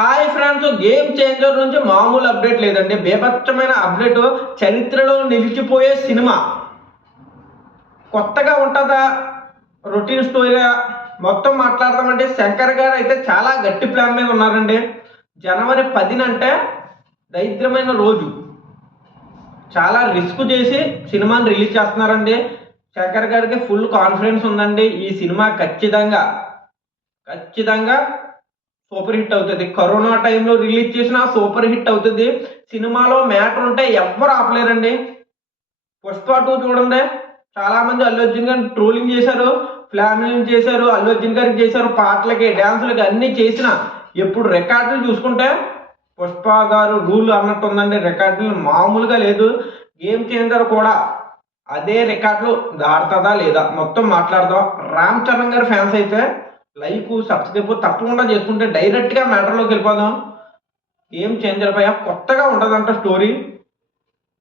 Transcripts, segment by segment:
Hi friends, game changer నుంచి మామూలు update లేదండి. బీభత్సమైన అప్డేట్. చరిత్రలో నిలిచిపోయే సినిమా. కొత్తగా ఉంటుందా, రొటీన్ స్టోరీ మొత్తం మాట్లాడదామంటే శంకర్ గారు అయితే చాలా గట్టి ప్లాన్ మీద ఉన్నారండి. జనవరి 10 అంటే దరిద్రమైన రోజు. చాలా రిస్క్ చేసి సినిమాని రిలీజ్ చేస్తున్నారండి. శంకర్ గారికి ఫుల్ కాన్ఫిడెన్స్ ఉందండి. ఈ సినిమా ఖచ్చితంగా సూపర్ హిట్ అవుతుంది. కరోనా టైంలో రిలీజ్ చేసిన సూపర్ హిట్ అవుతుంది. సినిమాలో మ్యాటర్ ఉంటే ఎవ్వరు ఆపలేరండి. పుష్ప 2 చూడండి, చాలా మంది అల్లు అర్జున్ గారిని ట్రోలింగ్ చేశారు, ఫ్లామింగ్ చేశారు, అల్లు అర్జున్ గారికి చేశారు, పాటలకి డ్యాన్సులకి అన్ని చేసిన ఎప్పుడు రికార్డులు చూసుకుంటే పుష్ప గారు రూల్ అన్నట్టు ఉందండి. రికార్డులు మామూలుగా లేదు. గేమ్ చేంజర్ కూడా అదే రికార్డులు దాటుతుందా లేదా మొత్తం మాట్లాడదాం. రామ్ చరణ్ గారి ఫ్యాన్స్ అయితే లైక్ సబ్స్క్రైబ్ తప్పకుండా చేసుకుంటే డైరెక్ట్గా మ్యాటర్లోకి వెళ్ళిపోదాం. గేమ్ చేంజర్ పై కొత్తగా ఉంటుందంట స్టోరీ.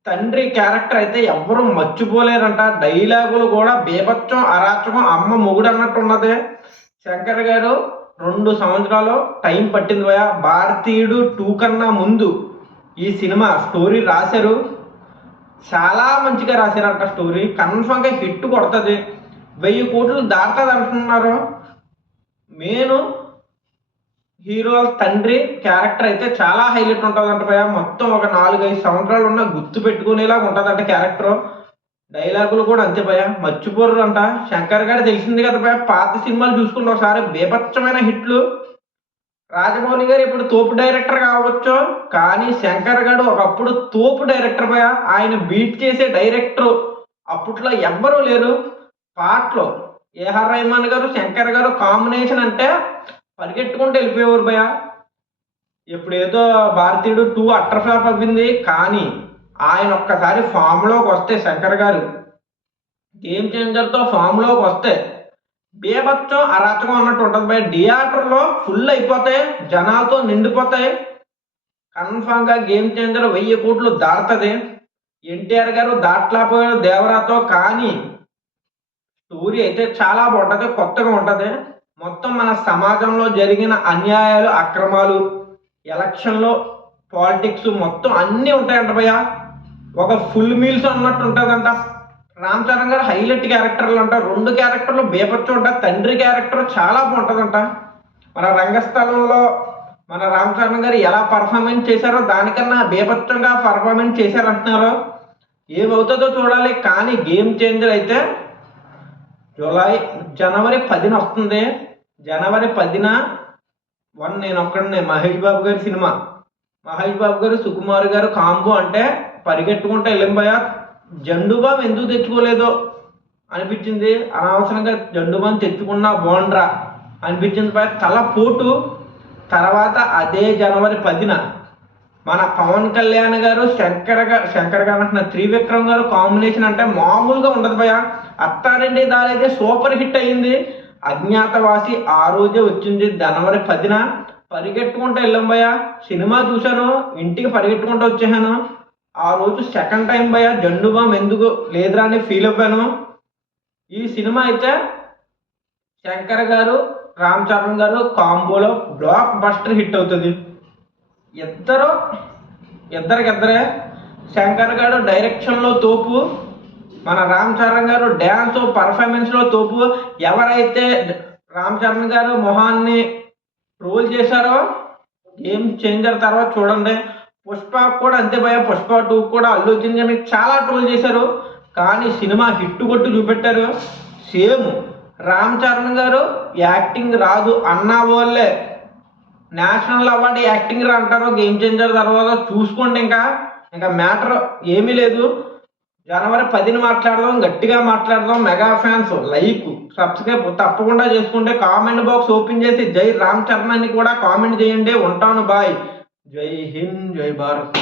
తండ్రి క్యారెక్టర్ అయితే ఎవ్వరూ మర్చిపోలేరంట. డైలాగులు కూడా బీభత్సం, అరాచకం, అమ్మ మొగుడు అన్నట్టు ఉన్నది. శంకర్ గారు 2 సంవత్సరాలు టైం పట్టింది భయ. భారతీయుడు 2 కన్నా ముందు ఈ సినిమా స్టోరీ రాశారు. చాలా మంచిగా రాశారంట. స్టోరీ కన్ఫర్మ్గా హిట్ కొడుతుంది. 1000 కోట్లు దాటుతుంది అంటున్నారు. మెయిన్ హీరో తండ్రి క్యారెక్టర్ అయితే చాలా హైలైట్ ఉంటుందంట భయ. మొత్తం ఒక 4-5 సంవత్సరాలు ఉన్న గుర్తు పెట్టుకునేలాగా ఉంటుందంట క్యారెక్టర్. డైలాగులు కూడా అంతే భయ, మర్చిపోరు అంట. శంకర్ గారు తెలిసింది కదా భయ, పాత సినిమాలు చూసుకుంటే ఒకసారి బీభత్సమైన హిట్లు. రాజమౌళి గారు ఇప్పుడు తోపు డైరెక్టర్ కావచ్చు, కానీ శంకర్ గారు ఒకప్పుడు తోపు డైరెక్టర్ భయ. ఆయన బీట్ చేసే డైరెక్టర్ అప్పట్లో ఎవ్వరూ లేరు. పాటలో ఏఆర్ రెహమాన్ గారు, శంకర్ గారు కాంబినేషన్ అంటే పరిగెట్టుకుంటూ వెళ్ళిపోయేవారు భయ. ఇప్పుడు ఏదో భారతీయుడు 2 అట్టర్ ఫ్లాప్ అవ్వింది, కానీ ఆయన ఒక్కసారి ఫామ్లోకి వస్తే శంకర్ గారు గేమ్ చేంజర్తో ఫామ్లోకి వస్తే బీభత్సం, అరాచకం అన్నట్టు ఉంటుంది భయ. థియేటర్లో ఫుల్ అయిపోతాయి, జనాలతో నిండిపోతాయి. కన్ఫామ్గా గేమ్ చేంజర్ 1000 కోట్లు దాటుతుంది. ఎన్టీఆర్ గారు దాటలేకపోయారు దేవరాతో, కానీ స్టోరీ అయితే చాలా బాగుంటుంది, కొత్తగా ఉంటుంది. మొత్తం మన సమాజంలో జరిగిన అన్యాయాలు, అక్రమాలు, ఎలక్షన్లో పాలిటిక్స్ మొత్తం అన్నీ ఉంటాయంట భయ. ఒక ఫుల్ మీల్స్ అన్నట్టు ఉంటుందంట. రామ్ చరణ్ గారు హైలైట్ క్యారెక్టర్లు అంట. 2 క్యారెక్టర్లు బేపచ్చు ఉంటా. తండ్రి క్యారెక్టర్ చాలా బాగుంటుందంట. మన రంగస్థలంలో మన రామ్ చరణ్ గారు ఎలా పర్ఫార్మెన్స్ చేశారో దానికన్నా బేపచ్చంగా పర్ఫార్మెన్స్ చేశారంటున్నారు. ఏమవుతుందో చూడాలి. కానీ గేమ్ చేంజర్ అయితే జనవరి 10 వస్తుంది. జనవరి 10 నేను ఒక్కడనే మహేష్ బాబు గారి సినిమా. మహేష్ బాబు గారు, సుకుమార్ గారు కాంబో అంటే పరిగెట్టుకుంటే వెళ్ళిపోయా. జండు బామ్ ఎందుకు తెచ్చుకోలేదో అనిపించింది. అనవసరంగా జండు బామ్ తెచ్చుకున్నా బాగుండ్రా అనిపించింది భయ. తల పోటు. తర్వాత అదే జనవరి 10 మన పవన్ కళ్యాణ్ గారు, శంకర్ గారు అంటున్న త్రివిక్రమ్ గారు కాంబినేషన్ అంటే మామూలుగా ఉండదు భయ. అత్తారింటి దారి అయితే సూపర్ హిట్ అయ్యింది. అజ్ఞాతవాసి ఆ రోజే వచ్చింది జనవరి 10. పరిగెట్టుకుంటూ వెళ్ళాం భయ. సినిమా చూశాను, ఇంటికి పరిగెట్టుకుంటూ వచ్చేసాను. ఆ రోజు సెకండ్ టైం భయ జండు బామ్ ఎందుకు లేదురా అని ఫీల్ అవ్వాను. ఈ సినిమా అయితే శంకర్ గారు, రామ్ చరణ్ గారు కాంబోలో బ్లాక్ బస్టర్ హిట్ అవుతుంది. ఇద్దరికిద్దరే. శంకర్ గారు డైరెక్షన్లో తోపు, మన రామ్ చరణ్ గారు డ్యాన్స్ పర్ఫార్మెన్స్లో తోపు. ఎవరైతే రామ్ చరణ్ గారు మొహాన్ని ట్రోల్ చేశారో గేమ్ చేంజర్ తర్వాత చూడండి. పుష్ప కూడా అంతే భయ. పుష్ప 2 కూడా అల్లు అర్జున్ గారిని చాలా ట్రోల్ చేశారు, కానీ సినిమా హిట్ కొట్టు చూపెట్టారు. సేమ్ రామ్ చరణ్ గారు యాక్టింగ్ రాదు అన్న వాళ్ళే నేషనల్ అవార్డు యాక్టింగ్ రా అంటారు. గేమ్ చేంజర్ తర్వాత చూసుకోండి. ఇంకా మ్యాటర్ ఏమీ లేదు. జనవరి 10 మాట్లాడదాం, గట్టిగా మాట్లాడదాం. మెగా ఫ్యాన్స్ లైక్ సబ్స్క్రైబ్ తప్పకుండా చేసుకుంటే కామెంట్ బాక్స్ ఓపెన్ చేసి జై రామ్ చరణ్ అని కూడా కామెంట్ చేయండి. ఉంటాను బాయ్. జై హింద్, జై భారత్.